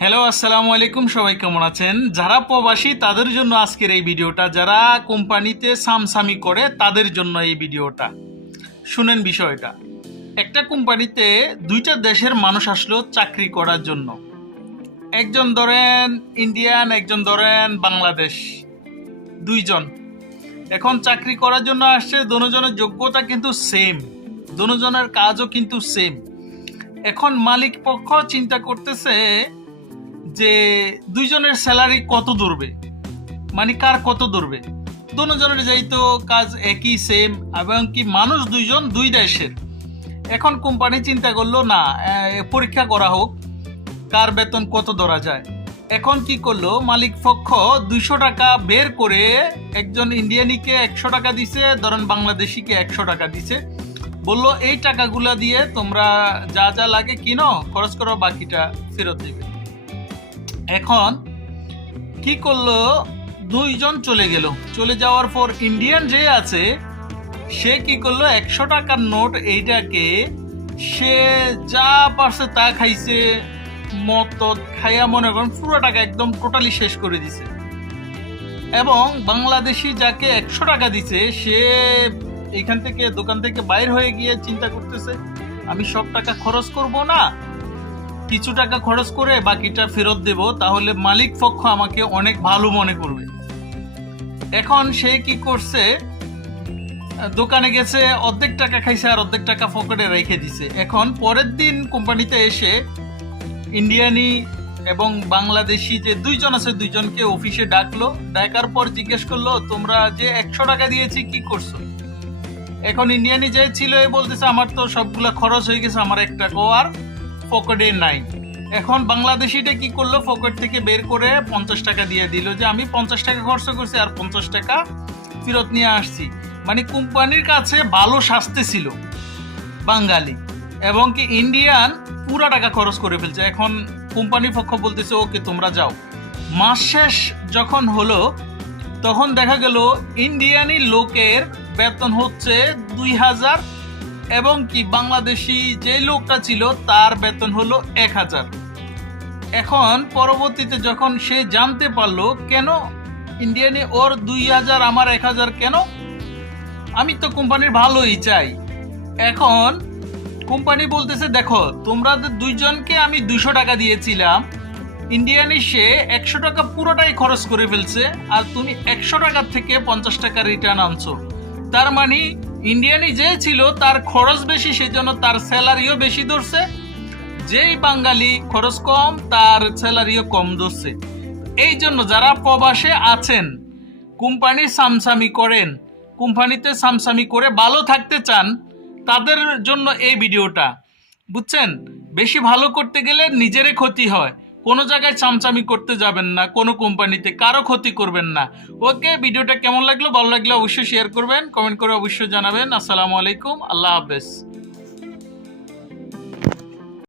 Hello, আসসালামু আলাইকুম। সবাই কেমন আছেন? যারা প্রবাসী তাদের জন্য আজকের এই ভিডিওটা, যারা কোম্পানিতে সামসামি করে তাদের জন্য এই ভিডিওটা। শুনেন বিষয়টা। একটা কোম্পানিতে দুইটা দেশের মানুষ আসলো চাকরি করার জন্য। একজন ধরেন ইন্ডিয়ান, একজন ধরেন বাংলাদেশ, দুইজন। এখন চাকরি করার জন্য আসছে, দুজনের যোগ্যতা কিন্তু সেম, দুজনের কাজও কিন্তু সেম। এখন মালিক পক্ষ চিন্তা করতেছে যে দুইজনের স্যালারি কত ধরবে, মানে কার কত ধরবে। দুজনের যেহেতু কাজ একই সেম এবং কি মানুষ দুইজন দুই দেশের। এখন কোম্পানি চিন্তা করলো না, পরীক্ষা করা হোক কার বেতন কত ধরা যায়। এখন কি করলো, মালিক পক্ষ 200 টাকা বের করে একজন ইন্ডিয়ানিকে 100 টাকা দিছে, ধরেন বাংলাদেশিকে 100 টাকা দিছে। বললো এই টাকাগুলা দিয়ে তোমরা যা যা লাগে কিনো, খরচ করো, বাকিটা ফেরত দিবে। এখন কি করলো, দুইজন চলে গেল। চলে যাওয়ার পর ইন্ডিয়ান যে আছে সে কি করলো, 100 টাকার নোট এইটাকে সে যা পারছে তা খাইছে, মদ খাইয়া মনে করেন পুরো টাকা একদম টোটালি শেষ করে দিছে। এবং বাংলাদেশি যাকে 100 টাকা দিছে সে এইখান থেকে দোকান থেকে বাইর হয়ে গিয়ে চিন্তা করতেছে, আমি সব টাকা খরচ করব না, কিছু টাকা খরচ করে বাকিটা ফেরত দেব, তাহলে মালিক পক্ষ আমাকে অনেক ভালো মনে করবে। এখন সে কি করছে, দোকানে গেছে, অর্ধেক টাকা খাইছে আর অর্ধেক টাকা পকেটে রেখে দিছে। এখন পরের দিন কোম্পানিতে এসে ইন্ডিয়ানি এবং বাংলাদেশি যে দুইজন আছে দুইজনকে অফিসে ডাকলো। ডাকার পর জিজ্ঞেস করলো, তোমরা যে 100 টাকা দিয়েছি কি করছো? এখন ইন্ডিয়ানি যে ছিল এ বলতেছে, আমার তো সবগুলা খরচ হয়ে গেছে, আমার 1 টাকাও আর পকেটে নাই। এখন বাংলাদেশিটা কি করলো, পকেট থেকে বের করে 50 টাকা দিয়ে দিল, যে আমি 50 টাকা খরচ করছি আর 50 টাকা ফেরত নিয়ে আসছি। মানে কোম্পানির কাছে ভালো শাস্তি ছিল বাঙালি, এবং কি ইন্ডিয়ান পুরা টাকা খরচ করে ফেলছে। এখন কোম্পানির পক্ষ বলতেছে ওকে তোমরা যাও। মাস শেষ যখন হলো তখন দেখা গেল ইন্ডিয়ানি লোকের বেতন হচ্ছে 2000, এবং কি বাংলাদেশি যে লোকটা ছিল তার বেতন হলো 1000। এখন পরবর্তীতে যখন সে জানতে পারলো কেন ইন্ডিয়ানে ওর 2000 আমার 1000 কেন, আমি তো কোম্পানির ভালোই চাই। এখন কোম্পানি বলতেছে, দেখো তোমরা দুইজনকে আমি 200 টাকা দিয়েছিলাম, ইন্ডিয়ানি সে 100 টাকা পুরোটাই খরচ করে ফেলছে, আর তুমি 100 টাকার থেকে 50 টাকা রিটার্ন আনছো। তার মানে ইন্ডিয়ানি যে ছিল তার খরচ বেশি, সেজন্য তার স্যালারিও বেশি ধরছে। যেই বাঙালি খরচ কম তার স্যালারিও কম ধরছে। এই জন্য যারা প্রবাসে আছেন, কোম্পানির সামসামি করেন, কোম্পানিতে সামসামি করে ভালো থাকতে চান, তাদের জন্য এই ভিডিওটা। বুঝছেন, বেশি ভালো করতে গেলে নিজেরই ক্ষতি হয়। কোনো জায়গায় চামচামি করতে যাবেন না, কোনো কোম্পানিতে কারো ক্ষতি করবেন না। ওকে, ভিডিওটা কেমন লাগলো, ভালো লাগলে অবশ্যই শেয়ার করবেন, কমেন্ট করে অবশ্যই জানাবেন। আসসালামু আলাইকুম, আল্লাহ হাফেজ।